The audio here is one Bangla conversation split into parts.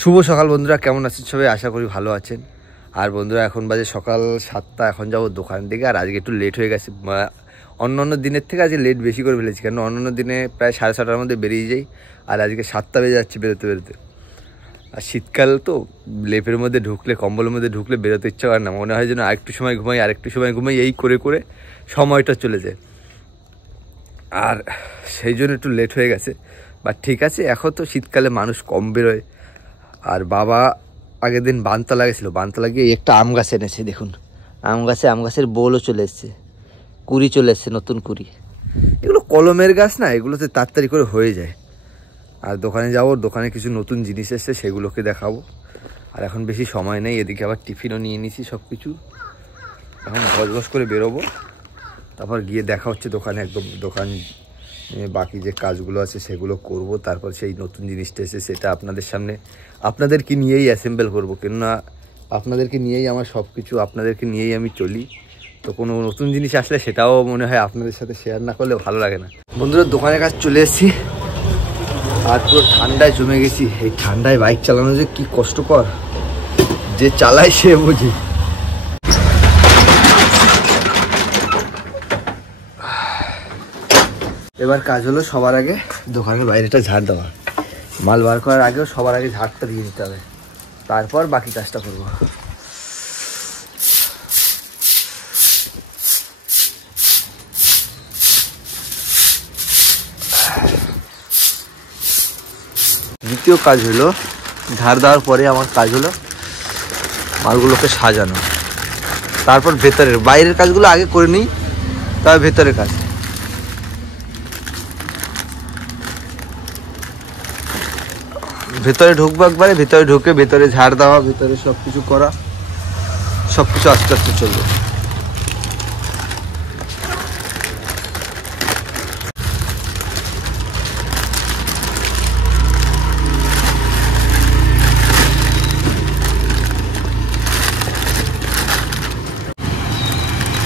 শুভ সকাল বন্ধুরা, কেমন আছেন সবাই? আশা করি ভালো আছেন। আর বন্ধুরা এখন বাজে সকাল 7টা। এখন যাবো দোকানের দিকে। আর আজকে একটু লেট হয়ে গেছে, অন্য দিনের থেকে আজকে লেট বেশি করে ফেলেছি, কারণ অন্য দিনে প্রায় 6:30টার মধ্যে বেরিয়ে যাই, আর আজকে 7টা বেজে যাচ্ছে বেরোতে বেরোতে। আর শীতকাল তো, লেপের মধ্যে ঢুকলে, কম্বলের মধ্যে ঢুকলে বেরোতে ইচ্ছা করে না, মনে হয় যেন আরেকটু সময় ঘুমাই আরেকটু সময় ঘুমাই, এই করে করে সময়টা চলে যায়। আর সেই জন্য একটু লেট হয়ে গেছে। বাট ঠিক আছে, এখন তো শীতকালে মানুষ কম বেরোয়। আর বাবা আগের দিন বানতলা গেছিলো, বানতলা গিয়ে একটা আম গাছ এনেছে। দেখুন আম গাছের বোলও চলে এসছে, কুড়ি চলে এসছে, নতুন কুড়ি। এগুলো কলমের গাছ না, এগুলোতে তাড়াতাড়ি করে হয়ে যায়। আর দোকানে যাবো, দোকানে কিছু নতুন জিনিস এসছে, সেগুলোকে দেখাবো। আর এখন বেশি সময় নেই, এদিকে আবার টিফিনও নিয়ে নিয়েছি সব কিছু। এখন বস করে বেরোবো, তারপর গিয়ে দেখা হচ্ছে দোকানে। একদম দোকান বাকি যে কাজগুলো আছে সেগুলো করব, তারপর সেই নতুন জিনিসটা এসে সেটা আপনাদের সামনে আপনাদেরকে নিয়েই অ্যাসেম্বল করবো। কেননা আপনাদেরকে নিয়েই আমার সব কিছু, আপনাদেরকে নিয়েই আমি চলি। তো কোনো নতুন জিনিস আসলে সেটাও মনে হয় আপনাদের সাথে শেয়ার না করলে ভালো লাগে না। বন্ধুরা দোকানের কাছে চলে এসেছি, আর পুরো ঠান্ডায় জমে গেছি। এই ঠান্ডায় বাইক চালানো যে কী কষ্টকর, যে চালায় সে বোঝে। এবার কাজ হলো সবার আগে দোকানের বাইরেটা ঝাড় দেওয়া। মাল বার করার আগেও সবার আগে ঝাড়টা দিয়ে দিতে হবে, তারপর বাকি কাজটা করব। দ্বিতীয় কাজ হলো ঝাড় দেওয়ার পরে আমার কাজ হলো মালগুলোকে সাজানো। তারপর ভেতরের, বাইরের কাজগুলো আগে করে নিই, তারপর ভেতরের কাজ। ভেতরে ঢুকবো একবারে, ভেতরে ঢুকে ভেতরে ঝাড় দেওয়া, ভেতরে সব কিছু করা, সব কিছু আস্তে আস্তে চলবে।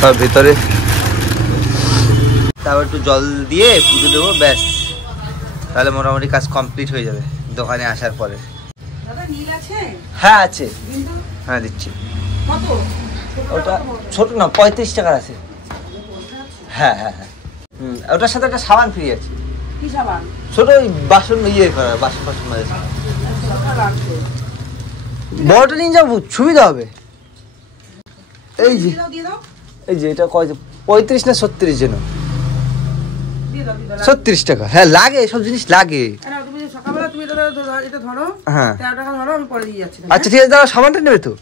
তার ভেতরে তারপর একটু জল দিয়ে পুজো দেবো, ব্যাস। তাহলে মোটামুটি কাজ কমপ্লিট হয়ে যাবে দোকানে আসার পরে। হ্যাঁ আছে, হ্যাঁ দিচ্ছি। ওটা ছোট না, 35 টাকার আছে। হ্যাঁ হ্যাঁ হ্যাঁ, ওটার সাথে একটা সাবান ফ্রি আছে। ছোট ওই বাসন ইয়ে করার, বাসন মাঝে বড়টা নিয়ে যাবো, সুবিধা হবে। এই যে এটা কয়, 35 না 36 যেন, 36 টাকা। হ্যাঁ লাগে, সব জিনিস লাগে। হ্যাঁ আচ্ছা ঠিক আছে, দাদা সাবানটা নেবে তো?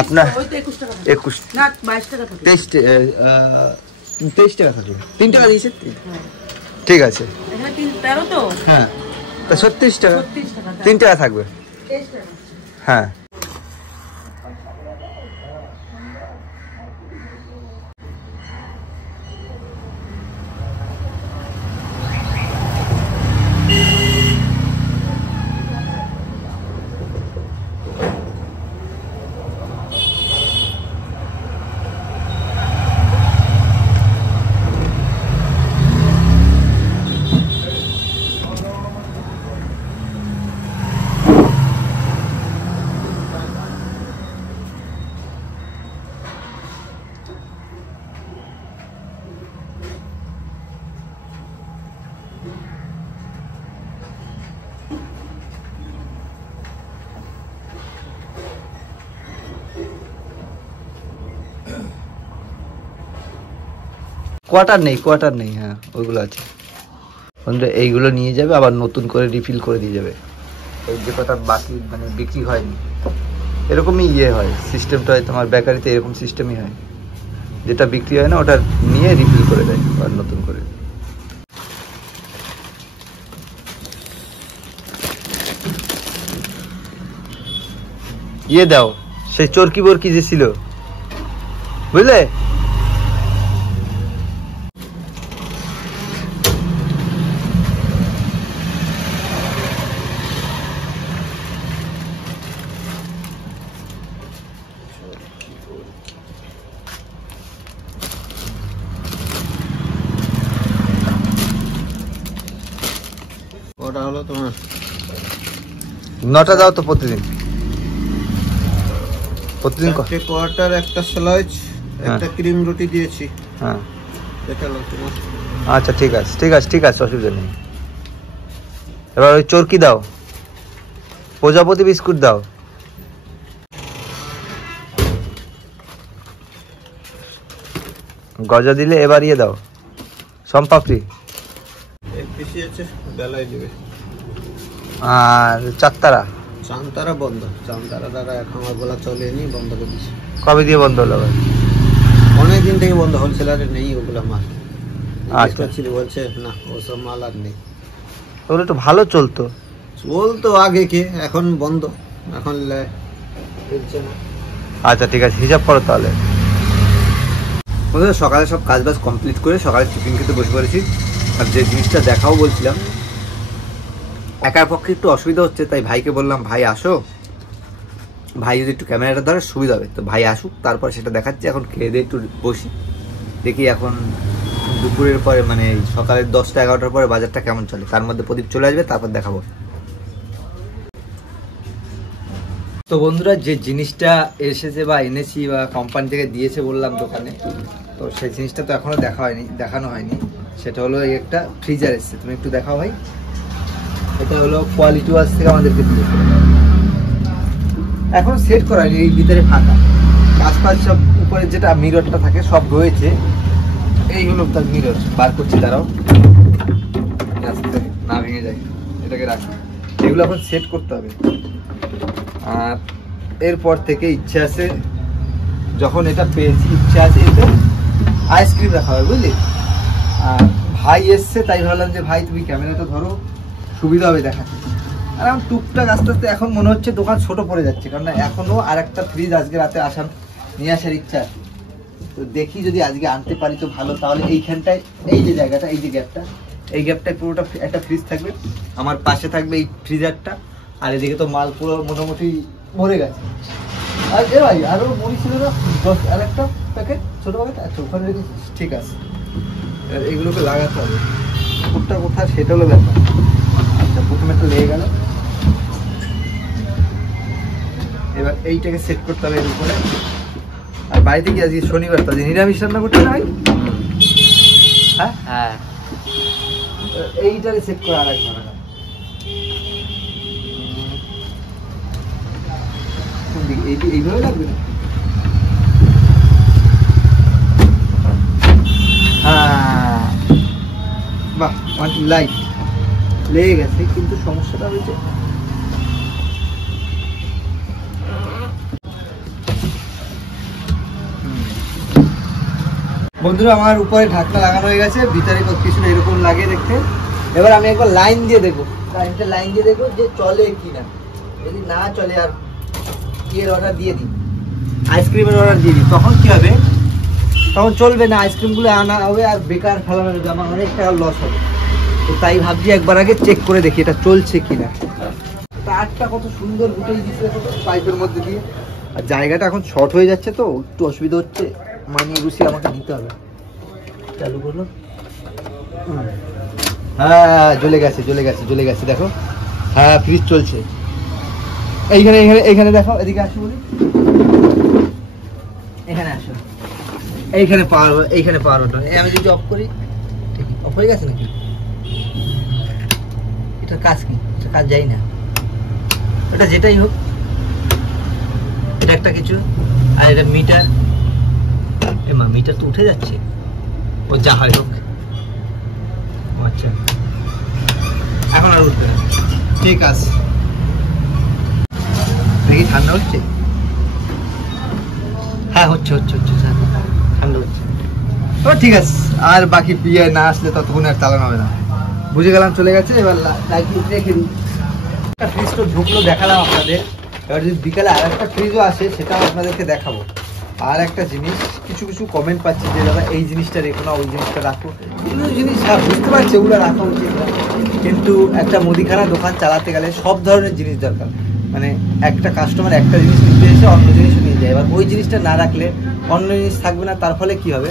আপনার 21 না 22 টাকা থাকলো, 3 টাকা দিয়েছে। ঠিক আছে, হ্যাঁ 36 টাকা, 3 টাকা থাকবে। হ্যাঁ কোয়ার্টার নেই, হ্যাঁ ওইগুলো আছে। এইগুলো নিয়ে যাবে, আবার নতুন করে রিফিল করে দিয়ে যাবে। এই যে কথা বাকি মানে বিক্রি হয়নি, এরকমই ইয়ে হয় সিস্টেমটা। হয় তোমার বেকারিতে এরকম সিস্টেমই হয়, যেটা বিক্রি হয় না ওটা নিয়ে রিফিল করে দেয় আর নতুন করে। ইয়ে দাও, সেই চরকি বরকি যে ছিল, বুঝলে? কটা হলো তোমার? 9টা দাও তো প্রতিদিন। চারটে কোয়ার্টার, একটা স্লাইস, একটা ক্রিম রুটি দিয়েছি। হ্যাঁ, এটা হলো তোমার। আচ্ছা ঠিক আছে, ঠিক আছে, অসুবিধা নেই। এবার ওই চরকি দাও, প্রজাপতি বিস্কুট দাও। গজা দিলে এবার ইয়ে দাও, সম্পাপড়ি। বেলায় দিবে। আর চাঁদতারা? চাঁদতারা বন্ধ, চাঁদতারা দ্বারা এখন আমার বলা চলেনি, বন্ধ করে দিচ্ছে। কবে দিয়ে বন্ধ হলো? অনেকদিন থেকে বন্ধ, হোলসেলারে নেই ওগুলো মাল। আচ্ছা, বলছে না ওসব মাল আর নেই। ওগুলো একটু ভালো চলতো আগে কে, এখন বন্ধ, এখন চলছে না। আচ্ছা ঠিক আছে, হিসাব করো তাহলে। সকালে সব কাজ বাজ কমপ্লিট করে সকালে টিফিন খেতে বসে পড়েছি। আর যে জিনিসটা দেখাও বলছিলাম, একার পক্ষে একটু অসুবিধা হচ্ছে, তাই ভাইকে বললাম ভাই আসো, ভাই যদি একটু ক্যামেরাটা ধরে সুবিধা হবে। তো ভাই আসুক, তারপর সেটা দেখাচ্ছি। এখন খেয়ে দিয়ে একটু বসি, দেখি এখন দুপুরের পরে মানে সকালের 10টা 11টার পরে বাজারটা কেমন চলে। তার মধ্যে প্রদীপ চলে আসবে, তারপর দেখাবো। তো বন্ধুরা, যে জিনিসটা এসেছে বা এনেছি বা কোম্পানি থেকে দিয়েছে বললাম দোকানে, তো সেই জিনিসটা তো এখনো দেখানো হয়নি। সেটা হলো এই একটা ফ্রিজার এসেছে। তুমি একটু দেখাও ভাই। এটা হলো কোয়ালিটি ওয়াশ থেকে আমাদেরকে দিয়েছে। এখন সেট করা হয়নি, এই ভিতরে ফাঁকা, কাজ সব উপরে যেটা মিররটা থাকে সব রয়েছে। এইগুলো তার মিরর বার করছি, দাঁড়াও না ভেঙে যায়, এটাকে রাখি। এগুলো এখন সেট করতে হবে। আর এরপর থেকে ইচ্ছে আছে, যখন এটা পেয়েছি ইচ্ছে আছে এতে আইসক্রিম রাখা হবে, বুঝলি। আর ভাই এসছে, তাই ভাবলাম যে ভাই তুমি ক্যামেরাটা ধরো, সুবিধা হবে দেখাতে। আর আমার টুকটাক আস্তে আস্তে এখন মনে হচ্ছে দোকান ছোট পড়ে যাচ্ছে, কারণ এখনো আর একটা ফ্রিজ আজকে রাতে নিয়ে আসার ইচ্ছা আছে। তো দেখি যদি আজকে আনতে পারি তো ভালো। তাহলে এইখানটায় এই যে জায়গাটা, এই যে গ্যাপটা, এই গ্যাপটায় পুরোটা একটা ফ্রিজ থাকবে, আমার পাশে থাকবে এই ফ্রিজারটা। আর এদিকে তো মাল পুরো মোটামুটি ভরে গেছে। আর এ ভাই আরো মুড়ি ছিল না, 10 আর একটা প্যাকেট, ছোট প্যাকেট। আচ্ছা ওখানে রেখেছিস, ঠিক আছে। এগুলোকে লাগাতে হবে, কোথায় কোথায় সেটা হলো ব্যাপার। আচ্ছা প্রথমে একটা লেগে গেল, এবার এইটাকে সেট করতে হবে এর উপরে। আর বাড়িতে কি আজকে শনিবার, তো নিরামিষ রান্না করতে হবে। হ্যাঁ হ্যাঁ, এইটাকে সেট করে আর একবার এইভাবে লাগবে না। হ্যাঁ বাহ, লাইট লেগে গেছে, কিন্তু সমস্যাটা হয়েছে বন্ধুরা, আমার উপরে ঢাকনা লাগানো হয়ে গেছে, ভিতরে কিছু এরকম লাগে দেখতে। এবার আমি একবার লাইন দিয়ে দেখবো, কারেন্টটা লাইন দিয়ে দেখবো যে চলে কিনা। যদি না চলে আর ইয়ের অর্ডার দিয়ে দিই, আইসক্রিমের অর্ডার দিয়ে দিই, তখন কি হবে? তখন চলবে না, আইসক্রিমগুলো আনা হবে আর বেকার ফেলানো যাবে, আমার অনেক টাকা লস হবে। তো তাই ভাবছি একবার আগে চেক করে দেখি এটা চলছে কিনা। তারটা কত সুন্দর গুটেই দিচ্ছে পাইপের মধ্যে দিয়ে। আর জায়গাটা এখন শর্ট হয়ে যাচ্ছে, তো একটু অসুবিধা হচ্ছে, মানিয়ে গুছিয়ে আমাকে দিতে হবে। চালু করলো, হ্যাঁ জ্বলে গেছে দেখো। হ্যাঁ ফ্রিজ চলছে। এইখানে দেখো, এদিকে আসো বলি, এখানে আসো, এইখানে পাওয়ার বাটন। আমি যদি অফ করি, অফ হয়ে গেছে নাকি? এটার কাজ কি? এটা কাজ যাই না, এটা যেটাই হোক, এটা একটা কিছু। আর এটা মিটার, মিটার তো উঠে যাচ্ছে, ও যা হয় হোক। আচ্ছা এখন আর উঠবে না, ঠিক আছে। দেখি ঠান্ডা হচ্ছে, হ্যাঁ হচ্ছে ঠান্ডা হচ্ছে। ও ঠিক আছে, আর বাকি বিয়ে না আসলে ততক্ষণ আর চালানো হবে না। বুঝে গেলাম চলে গেছে। এবার লাইট রেখে দিই। একটা ফ্রিজ তো ঢুকলো, দেখালাম আপনাদের। এবার যদি বিকালে আর একটা ফ্রিজও আসে, সেটাও আপনাদেরকে দেখাবো। আর একটা জিনিস, কিছু কমেন্ট পাচ্ছি যে দাদা এই জিনিসটা রেখো না, ওই জিনিসটা রাখো। এগুলো জিনিস হ্যাঁ বুঝতে পারছি, ওগুলো রাখা উচিত না, কিন্তু একটা মুদিখানা দোকান চালাতে গেলে সব ধরনের জিনিস দরকার। মানে একটা কাস্টমার একটা জিনিস নিতে এসে অন্য জিনিসও নিয়ে যায়, এবার ওই জিনিসটা না রাখলে অন্য জিনিস থাকবে না, তার ফলে কি হবে?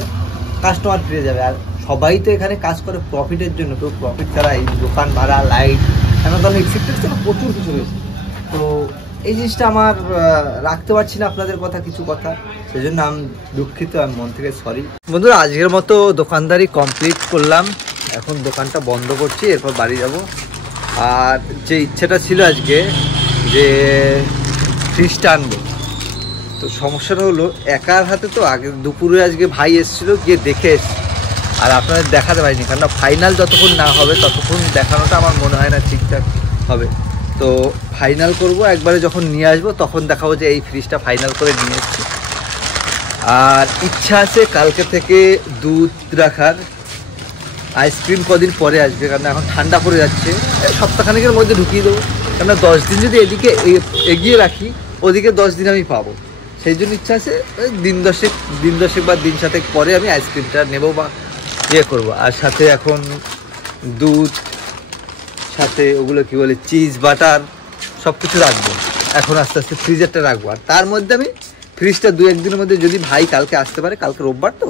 কাস্টমার ফিরে যাবে। আর সবাই তো এখানে কাজ করে প্রফিটের জন্য, কেউ প্রফিট ছাড়া এই দোকান ভাড়া, লাইট, অ্যামাজন এক্সেপ্টেড থেকে প্রচুর কিছু রয়েছে। তো এই জিনিসটা আমার রাখতে পারছি না আপনাদের কথা, কিছু কথা, সেই জন্য আমি দুঃখিত, আমি মন থেকে সরি। বন্ধুরা আজকের মতো দোকানদারি কমপ্লিট করলাম, এখন দোকানটা বন্ধ করছি, এরপর বাড়ি যাব। আর যে ইচ্ছেটা ছিল আজকে যে ফ্রিজটা আনবো, তো সমস্যাটা হলো একার হাতে, তো আগে দুপুরে আজকে ভাই এসেছিলো, গিয়ে দেখে এসছি, আর আপনাদের দেখাতে পারিনি, কারণ ফাইনাল যতক্ষণ না হবে ততক্ষণ দেখানোটা আমার মনে হয় না ঠিকঠাক হবে। তো ফাইনাল করব, একবারে যখন নিয়ে আসবো তখন দেখাবো যে এই ফ্রিজটা ফাইনাল করে নিয়ে এসেছি। আর ইচ্ছা আছে কালকে থেকে দুধ রাখার, আইসক্রিম কদিন পরে আসবে, কারণ এখন ঠান্ডা পড়ে যাচ্ছে, সপ্তাহখানেকের মধ্যে ঢুকিয়ে দেবো, কারণ 10 দিন যদি এদিকে এগিয়ে রাখি ওদিকে 10 দিন আমি পাবো, সেই জন্য ইচ্ছা আছে দিন দশেক বা দিন 7 পরে আমি আইসক্রিমটা নেবো বা ইয়ে করবো। আর সাথে এখন দুধ, সাথে ওগুলো কি বলে চিজ, বাটার সব কিছু রাখবো, এখন আস্তে আস্তে ফ্রিজারটা রাখবো। আর তার মধ্যে আমি ফ্রিজটা 2-1 দিনের মধ্যে, যদি ভাই কালকে আসতে পারে, কালকে রোববার তো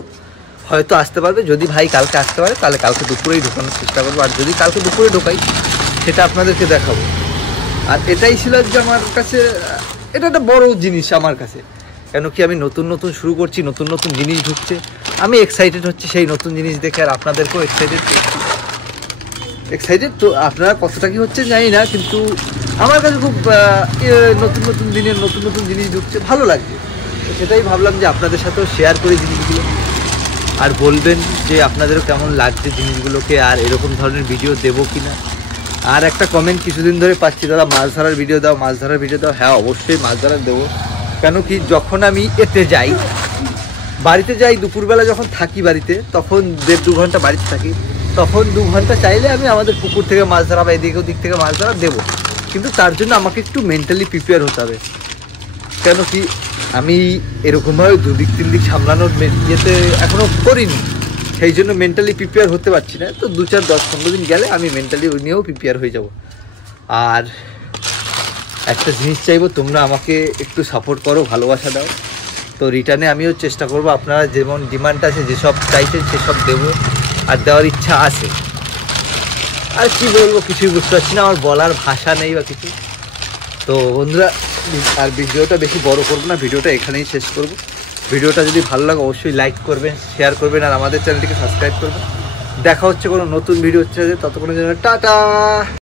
হয়তো আসতে পারবে, যদি ভাই কালকে আসতে পারে তাহলে কালকে দুপুরেই ঢোকানোর চেষ্টা করবো, আর যদি কালকে দুপুরে ঢোকাই সেটা আপনাদেরকে দেখাবো। আর এটাই ছিল আজকে আমার কাছে, এটা একটা বড় জিনিস আমার কাছে, কেন কি আমি নতুন নতুন শুরু করছি, নতুন নতুন জিনিস ঢুকছে, আমি এক্সাইটেড হচ্ছি সেই নতুন জিনিস দেখে, আর আপনাদেরকেও এক্সাইটেড। তো আপনারা কতটা কি হচ্ছে জানি না, কিন্তু আমার কাছে খুব নতুন নতুন দিনের নতুন নতুন জিনিস ঢুকছে, ভালো লাগছে। তো সেটাই ভাবলাম যে আপনাদের সাথেও শেয়ার করি জিনিসগুলো, আর বলবেন যে আপনাদেরও কেমন লাগছে জিনিসগুলোকে, আর এরকম ধরনের ভিডিও দেবো কি না। আর একটা কমেন্ট কিছুদিন ধরে পাচ্ছি, দাদা মাছ ধরার ভিডিও দাও, মাছ ধরার ভিডিও দাও। হ্যাঁ অবশ্যই মাছ ধরার দেবো, কেন কি যখন আমি এতে যাই, বাড়িতে যাই, দুপুরবেলা যখন থাকি বাড়িতে, তখন 1.5-2 ঘন্টা বাড়িতে থাকি, তখন 2 ঘন্টা চাইলে আমি আমাদের পুকুর থেকে মাছ ধরা বা এদিকে ওদিক থেকে মাছ ধরা দেবো, কিন্তু তার জন্য আমাকে একটু মেন্টালি প্রিপেয়ার হতে হবে, কেন কি আমি এরকমভাবে 2 দিক 3 দিক সামলানোর ইয়েতে এখনও করিনি, সেই জন্য মেন্টালি প্রিপেয়ার হতে পারছি না। তো 2-4-10-15 দিন গেলে আমি মেন্টালি ওই নিয়েও প্রিপেয়ার হয়ে যাব। আর একটা জিনিস চাইবো, তোমরা আমাকে একটু সাপোর্ট করো, ভালোবাসা দাও, তো রিটার্নে আমিও চেষ্টা করব, আপনারা যেমন ডিমান্ড আছে, যেসব চাইছেন সেসব দেবো, আর দেওয়ার ইচ্ছা আছে। আর কি বলবো, কিছুই বুঝতে পারছি না, আমার বলার ভাষা নেই বা কিছু। তো বন্ধুরা আর ভিডিওটা বেশি বড় করবো না, ভিডিওটা এখানেই শেষ করব। ভিডিওটা যদি ভালো লাগে অবশ্যই লাইক করবেন, শেয়ার করবেন, আর আমাদের চ্যানেলটিকে সাবস্ক্রাইব করবেন। দেখা হচ্ছে কোনো নতুন ভিডিও হচ্ছে, ততক্ষণের জন্য টাটা।